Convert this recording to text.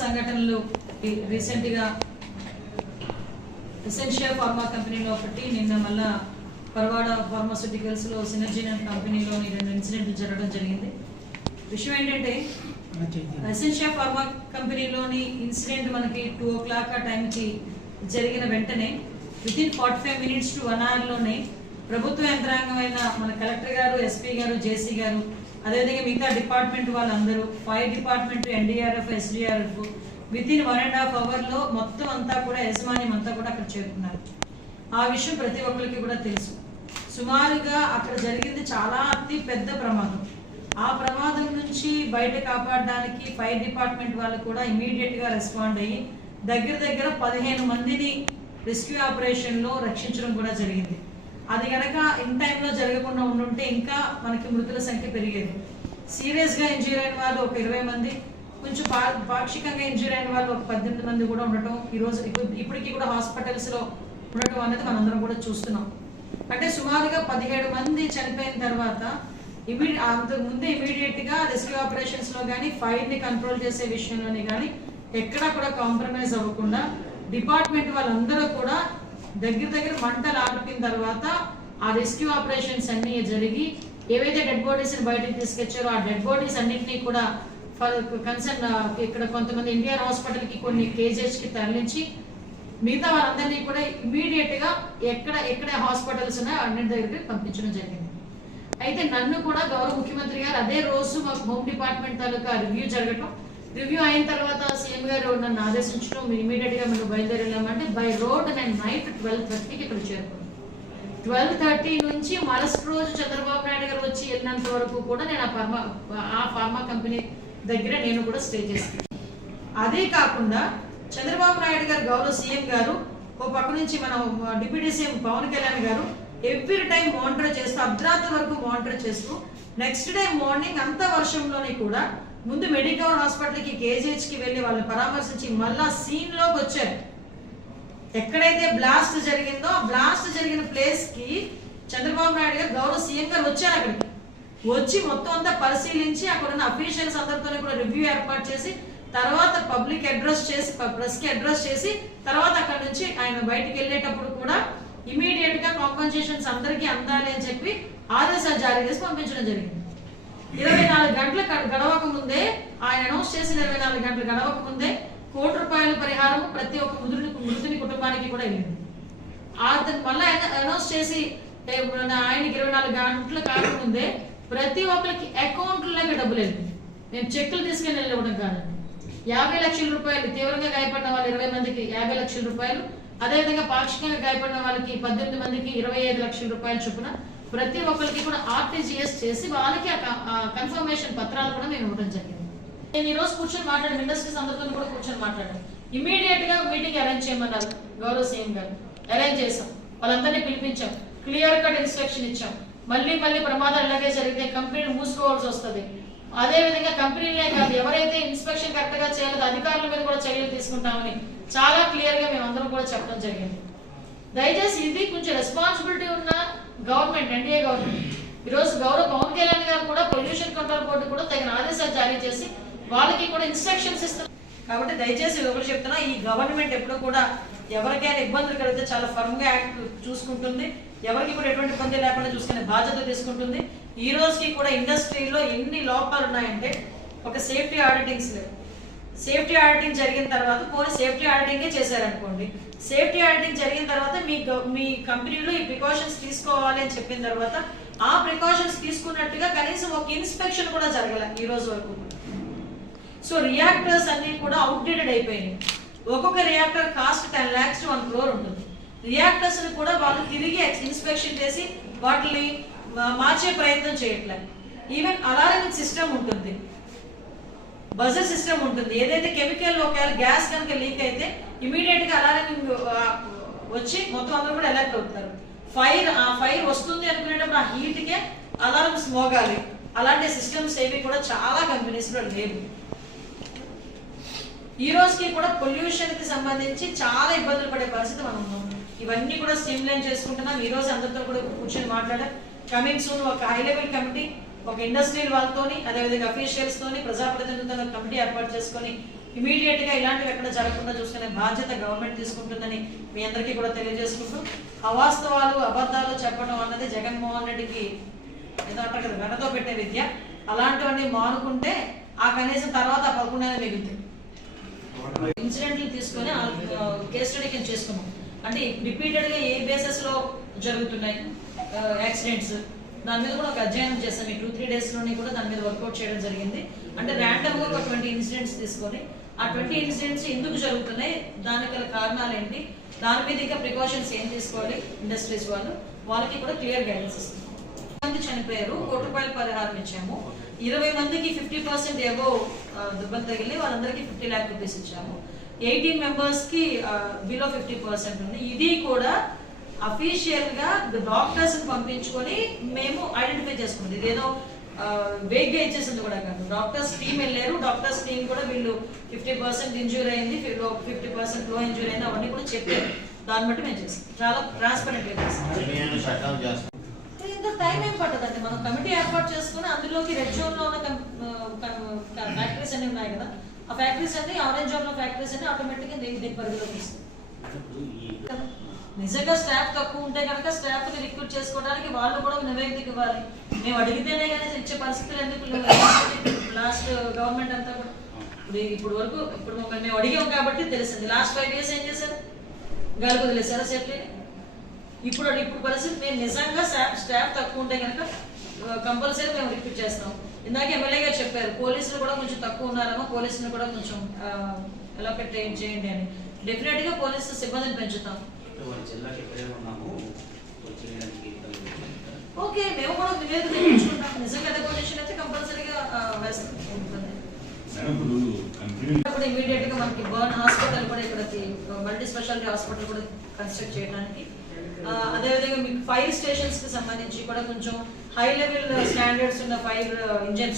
సంఘటనలు రీసెంట్గా Essentia pharma కంపెనీలో ఒకటి నిన్న మళ్ళా పర్వాడ ఫార్మాస్యూటికల్స్లో సినర్జీన్ అనే కంపెనీలో రెండు ఇన్సిడెంట్లు జరగడం జరిగింది. విషయం ఏంటంటే ఎసెన్షియా ఫార్మా కంపెనీలోని ఇన్సిడెంట్ మనకి టూ ఓ క్లాక్ ఆ టైంకి జరిగిన వెంటనే within forty five minutes to one అవర్లోనే ప్రభుత్వ యంత్రాంగమైన మన కలెక్టర్ గారు ఎస్పీ గారు జేసీ గారు అదేవిధంగా మిగతా డిపార్ట్మెంట్ వాళ్ళందరూ fire department NDRF SDRF within one and half అవర్లో మొత్తం అంతా కూడా యజమాన్యం అంతా కూడా అక్కడ చేరుకున్నారు. ఆ విషయం ప్రతి ఒక్కరికి కూడా తెలుసు. సుమారుగా అక్కడ జరిగింది చాలా అతి పెద్ద ప్రమాదం. ఆ ప్రమాదం నుంచి బయట కాపాడడానికి ఫైర్ డిపార్ట్మెంట్ వాళ్ళు కూడా ఇమీడియట్గా రెస్పాండ్ అయ్యి దగ్గర దగ్గర పదిహేను మందిని రెస్క్యూ ఆపరేషన్లో రక్షించడం కూడా జరిగింది. అది కనుక ఇన్ టైంలో జరగకుండా ఉండుంటే ఇంకా మనకి మృతుల సంఖ్య పెరిగేది. సీరియస్గా ఇంజ్యూర్ అయిన వాళ్ళు ఒక ఇరవై మంది కొంచెం పా పాక్షికంగా ఇంజ్యూర్ అయిన వాళ్ళు ఒక పద్దెనిమిది మంది కూడా ఉండటం ఈరోజు ఇప్పటికీ కూడా హాస్పిటల్స్లో ఉండటం అనేది మనందరం కూడా చూస్తున్నాం. అంటే సుమారుగా పదిహేడు మంది చనిపోయిన తర్వాత ఇమీడి అంతకు ఇమీడియట్గా రెస్క్యూ ఆపరేషన్స్లో కానీ ఫైర్ని కంట్రోల్ చేసే విషయంలోనే కానీ ఎక్కడా కూడా కాంప్రమైజ్ అవ్వకుండా డిపార్ట్మెంట్ వాళ్ళందరూ కూడా దగ్గర దగ్గర మంటలు ఆపిన తర్వాత ఆ రెస్క్యూ ఆపరేషన్స్ అన్ని జరిగి ఏవైతే డెడ్ బాడీస్ బయటకు తీసుకొచ్చారో ఆ డెడ్ బాడీస్ అన్నింటినీ కూడా కన్సర్న్ ఇక్కడ కొంతమంది ఇండియన్ హాస్పిటల్కి కొన్ని కేజెస్కి తరలించి మిగతా వాళ్ళందరినీ కూడా ఇమీడియట్గా ఎక్కడ ఎక్కడ హాస్పిటల్స్ ఉన్నాయో అన్నింటి దగ్గరికి పంపించడం జరిగింది. అయితే నన్ను కూడా గౌరవ ముఖ్యమంత్రి గారు అదే రోజు మాకు హోమ్ డిపార్ట్మెంట్ తాలూకా రివ్యూ జరగటం. రివ్యూ అయిన తర్వాత సీఎం గారు నన్ను ఆదేశించడం మీరు ఇమీడియట్ బయలుదేరి మేము బయలుదేరామంటే బై రోడ్ నేను నైట్ ట్వెల్వ్ థర్టీకి ఇక్కడ చేరుకున్నాను. ట్వెల్వ్ థర్టీ నుంచి మరుసటి రోజు చంద్రబాబు నాయుడు గారు వచ్చి వెళ్ళినంత వరకు కూడా నేను ఆ ఫార్మా ఆ ఫార్మా కంపెనీ దగ్గర నేను కూడా స్టే చేస్తాను అదే కాకుండా చంద్రబాబు నాయుడు గారు గౌరవ సీఎం గారు ఓ పక్క నుంచి మన డిప్యూటీ సీఎం పవన్ కళ్యాణ్ గారు ఎవ్రీ టైం మానిటర్ చేస్తూ అర్ధరాత్రి వరకు మానిటర్ చేస్తూ నెక్స్ట్ డే మార్నింగ్ అంత వర్షంలోనే కూడా ముందు మెడికల్ హాస్పిటల్కి కేజీహెచ్కి వెళ్ళి వాళ్ళని పరామర్శించి మళ్ళా సీన్లోకి వచ్చారు. ఎక్కడైతే బ్లాస్ట్ జరిగిందో ఆ బ్లాస్ట్ జరిగిన ప్లేస్కి చంద్రబాబు నాయుడు గారు గౌరవ సీఎం గారు వచ్చారు అక్కడికి. వచ్చి మొత్తం అంతా పరిశీలించి అక్కడ ఉన్న అఫీషియల్స్ అందరితో కూడా రివ్యూ ఏర్పాటు చేసి తర్వాత పబ్లిక్ అడ్రస్ చేసి ప్రెస్కి అడ్రస్ చేసి తర్వాత అక్కడ నుంచి ఆయన బయటికి వెళ్ళేటప్పుడు కూడా ఇమీడియట్గా కాంపన్సేషన్స్ అందరికీ అందాలి అని చెప్పి ఆదేశాలు జారీ చేసి పంపించడం జరిగింది. ఇరవై నాలుగు గంటలు గడవక ముందే ఆయన అనౌన్స్ చేసిన ఇరవై నాలుగు గంటలు గడవక ముందే కోటి రూపాయల పరిహారం ప్రతి ఒక్క మృతుని మృతుని కుటుంబానికి కూడా వెళ్ళింది అతను మళ్ళీ అనౌన్స్ చేసి ఆయనకి ఇరవై నాలుగు గంటలు కాకముందే ప్రతి ఒక్కరికి అకౌంట్లోకి డబ్బులు వెళ్ళింది. మేము చెక్కులు తీసుకెళ్ళి వెళ్ళివ్వడం కాదండి యాభై లక్షల రూపాయలు తీవ్రంగా గాయపడిన వాళ్ళు ఇరవై మందికి యాభై లక్షల రూపాయలు అదేవిధంగా పాక్షికంగా గాయపడిన వాళ్ళకి పద్దెనిమిది మందికి ఇరవై ఐదు లక్షల రూపాయలు చొప్పున ప్రతి ఒక్కరికి కూడా ఆర్టీజీఎస్ చేసి వాళ్ళకి ఆ కన్ఫర్మేషన్ పత్రాలు కూడా మేము ఇవ్వడం జరిగింది. నేను ఈ రోజు కూర్చొని మాట్లాడాను ఇండస్ట్రీస్ అందరితో కూడా కూర్చొని మాట్లాడాను. ఇమీడియట్గా మీటింగ్ అరేంజ్ చేయమన్నారు గౌరవ సీఎం గారు. అరేంజ్ చేసాం వాళ్ళందరినీ పిలిపించాం. క్లియర్ కట్ ఇన్స్ట్రక్షన్ ఇచ్చాం. మళ్ళీ మళ్ళీ ప్రమాదాలు ఇలాగే జరిగితే కంపెనీలు మూసుకోవాల్సి వస్తుంది. అదే విధంగా కంపెనీలే కాదు ఎవరైతే ఇన్స్పెక్షన్ కరెక్ట్గా చేయలేదు అధికారుల మీద కూడా చర్యలు తీసుకుంటామని చాలా క్లియర్గా మేము అందరం కూడా చెప్పడం జరిగింది. దయచేసి ఇది కొంచెం రెస్పాన్సిబిలిటీ ఉన్న గవర్నమెంట్ ఎన్డీఏ గవర్నమెంట్ ఈరోజు గౌరవ పవన్ కళ్యాణ్ గారు కూడా పొల్యూషన్ కంట్రోల్ బోర్డు కూడా తగిన ఆదేశాలు జారీ చేసి వాళ్ళకి కూడా ఇన్స్ట్రక్షన్స్ ఇస్తారు కాబట్టి దయచేసి ఎవరు చెప్తున్నా ఈ గవర్నమెంట్ ఎప్పుడు కూడా ఎవరికైనా ఇబ్బందులు కలిగితే చాలా ఫర్మ్గా యాక్ట్ చూసుకుంటుంది. ఎవరికి కూడా ఎటువంటి ఇబ్బంది లేకుండా చూసుకునే బాధ్యత తీసుకుంటుంది. ఈ రోజుకి కూడా ఇండస్ట్రీలో ఎన్ని లోపాలు ఉన్నాయంటే ఒక సేఫ్టీ ఆడిటింగ్స్ లేవు. సేఫ్టీ ఆడిటింగ్ జరిగిన తర్వాత పోనీ సేఫ్టీ ఆడిటింగే చేశారనుకోండి. సేఫ్టీ ఆడిటింగ్ జరిగిన తర్వాత మీ మీ కంపెనీలో ఈ ప్రికాషన్స్ తీసుకోవాలి అని చెప్పిన తర్వాత ఆ ప్రికాషన్స్ తీసుకున్నట్టుగా కనీసం ఒక ఇన్స్పెక్షన్ కూడా జరగలేదు ఈ రోజు వరకు సో రియాక్టర్స్ అన్ని కూడా అవుట్డేటెడ్ అయిపోయినాయి. ఒక్కొక్క reactor cost ten lakhs to one crore ఉంటుంది. రియాక్టర్స్ కూడా వాళ్ళు తిరిగి ఇన్స్పెక్షన్ చేసి వాటిని మార్చే ప్రయత్నం చేయట్లేదు ఈవెన్ అలారం సిస్టమ్ ఉంటుంది. బజర్ సిస్టమ్ ఉంటుంది. ఏదైతే కెమికల్ ఒకవేళ గ్యాస్ కనుక లీక్ అయితే ఇమీడియట్గా అలారమింగ్ వచ్చి మొత్తం అందరూ కూడా అలర్ట్ అవుతారు. ఫైర్ ఆ ఫైర్ వస్తుంది అనుకునేటప్పుడు ఆ హీట్ కే అలారమ్స్ మోగాలి. అలాంటి సిస్టమ్స్ ఏవి కూడా చాలా కంపెనీస్లో లేవు. ఈ రోజుకి కూడా పొల్యూషన్కి సంబంధించి చాలా ఇబ్బందులు పడే పరిస్థితి మనం ఉన్నాం. ఇవన్నీ కూడా స్ట్రీమ్లైన్ చేసుకుంటున్నాం. ఈ రోజు అందరితో కూడా కూర్చొని మాట్లాడాం. కమింగ్ సూన్ ఒక హై లెవెల్ కమిటీ ఒక ఇండస్ట్రియల్ వాళ్ళతోని అదేవిధంగా అఫీషియల్స్ తోని ప్రజాప్రతినిధులతో కమిటీ ఏర్పాటు చేసుకొని ఇమీడియట్గా ఇలాంటివి ఎక్కడ జరగకుండా చూసుకునే బాధ్యత గవర్నమెంట్ తీసుకుంటుందని మీ అందరికీ కూడా తెలియజేసుకుంటూ అవాస్తవాలు అబద్ధాలు చెప్పడం అన్నది జగన్మోహన్ రెడ్డికి ఏదో అంటారు కదా వెనతో పెట్టే విద్య. అలాంటివన్నీ మానుకుంటే ఆ కనీసం తర్వాత ఆ పదకొండు మిగులుతాయి ఇన్సిడెంట్లు తీసుకొని కేస్ స్టడీ కింద చేసుకున్నాం. అంటే రిపీటెడ్గా ఏ బేసెస్లో జరుగుతున్నాయి యాక్సిడెంట్స్ దాని మీద కూడా ఒక అధ్యయనం చేస్తాం ఈ టూ త్రీ డేస్లోనే కూడా దాని మీద వర్కౌట్ చేయడం జరిగింది. అంటే ర్యాండమ్గా ఒక ట్వంటీ ఇన్సిడెంట్స్ తీసుకొని ఆ ట్వంటీ ఇన్సిడెంట్స్ ఎందుకు జరుగుతున్నాయి? దానికి గల కారణాలు ఏంటి? దాని మీద ఇంకా ప్రికాషన్స్ ఏం తీసుకోవాలి? ఇండస్ట్రీస్ వాళ్ళు వాళ్ళకి కూడా క్లియర్ గైడెన్స్ ఇస్తున్నాం. చనిపోయారు. కోటి రూపాయల పరిహారం ఇచ్చాము. ఇరవై మందికి ఫిఫ్టీ పర్సెంట్ ఏవో దెబ్బలు తగిలి వాళ్ళందరికీ ఫిఫ్టీ ల్యాక్ రూపీస్ ఇచ్చాము. ఎయిటీన్ మెంబర్స్కి బిలో ఫిఫ్టీ పర్సెంట్ ఉంది. ఇది కూడా అఫీషియల్గా డాక్టర్స్ పంపించుకొని మేము ఐడెంటిఫై చేసుకున్నది ఇదేదో వేగ్గా ఇచ్చేసింది కూడా కాదు. డాక్టర్స్ టీం వెళ్ళారు. డాక్టర్స్ టీం కూడా వీళ్ళు ఫిఫ్టీ పర్సెంట్ ఇంజూరీ అయింది. ఫిఫ్టీ పర్సెంట్లో ఇంజూరీ అయింది. అవన్నీ కూడా చెప్పారు. దాన్ని బట్టి మేము చేస్తాం చాలా ట్రాన్స్పరెంట్గా చేస్తాం నేను షట్డౌన్ చేస్తాను ఇంత టైం ఏం పట్టదండి. మనం కమిటీ ఏర్పాటు చేసుకుని అందులోకి రెడ్ జోన్లో ఉన్న ఫ్యాక్టరీస్ అన్ని ఉన్నాయి కదా. ఆ ఫ్యాక్టరీస్ అన్ని ఆరెంజ్ జోన్లో ఫ్యాక్టరీస్ అన్ని ఆటోమేటిక్గా దీని దీని పరిధిలోకి నిజంగా స్టాఫ్ తక్కువ ఉంటే కనుక స్టాఫ్ని రిక్రూట్ చేసుకోవడానికి వాళ్ళు కూడా నివేదిక ఇవ్వాలి. మేము అడిగితేనే కానీ ఇచ్చే పరిస్థితులు ఎందుకు లాస్ట్ గవర్నమెంట్ అంతా కూడా. ఇప్పుడు ఇప్పుడు వరకు ఇప్పుడు మేము అడిగాం కాబట్టి తెలిసింది లాస్ట్ ఫైవ్ ఇయర్స్ ఏం చేశారు? గాలి వదిలేసారా సేఫ్టీ ఇప్పుడు ఇప్పుడు పరిస్థితి మేము నిజంగా స్టాఫ్ స్టాఫ్ తక్కువ ఉంటే కనుక కంపల్సరీ మేము రిక్రూట్ చేస్తాం. ఇందాక ఎమ్మెల్యే గారు చెప్పారు పోలీసులు కూడా కొంచెం తక్కువ ఉన్నారమ్మా పోలీసులు కూడా కొంచెం ఎలోకేట్ చేయండి అని. డెఫినెట్గా పోలీసు సిబ్బందిని పెంచుతాం. ఓకే మేము కూడా నివేదిక తెప్పించుకుంటాం నిజంగా డెకరేషన్ అయితే కంపల్సరీగా వేస్తాం. ఇప్పుడు ఇమీడియట్గా మనకి బర్న్ హాస్పిటల్ కూడా ఇక్కడికి మల్టీ స్పెషాలిటీ హాస్పిటల్ కూడా కన్స్ట్రక్ట్ చేయడానికి అదేవిధంగా మీకు ఫైర్ స్టేషన్స్కి సంబంధించి కూడా కొంచెం హై లెవెల్ స్టాండర్డ్స్ ఉన్న ఫైర్ ఇంజన్స్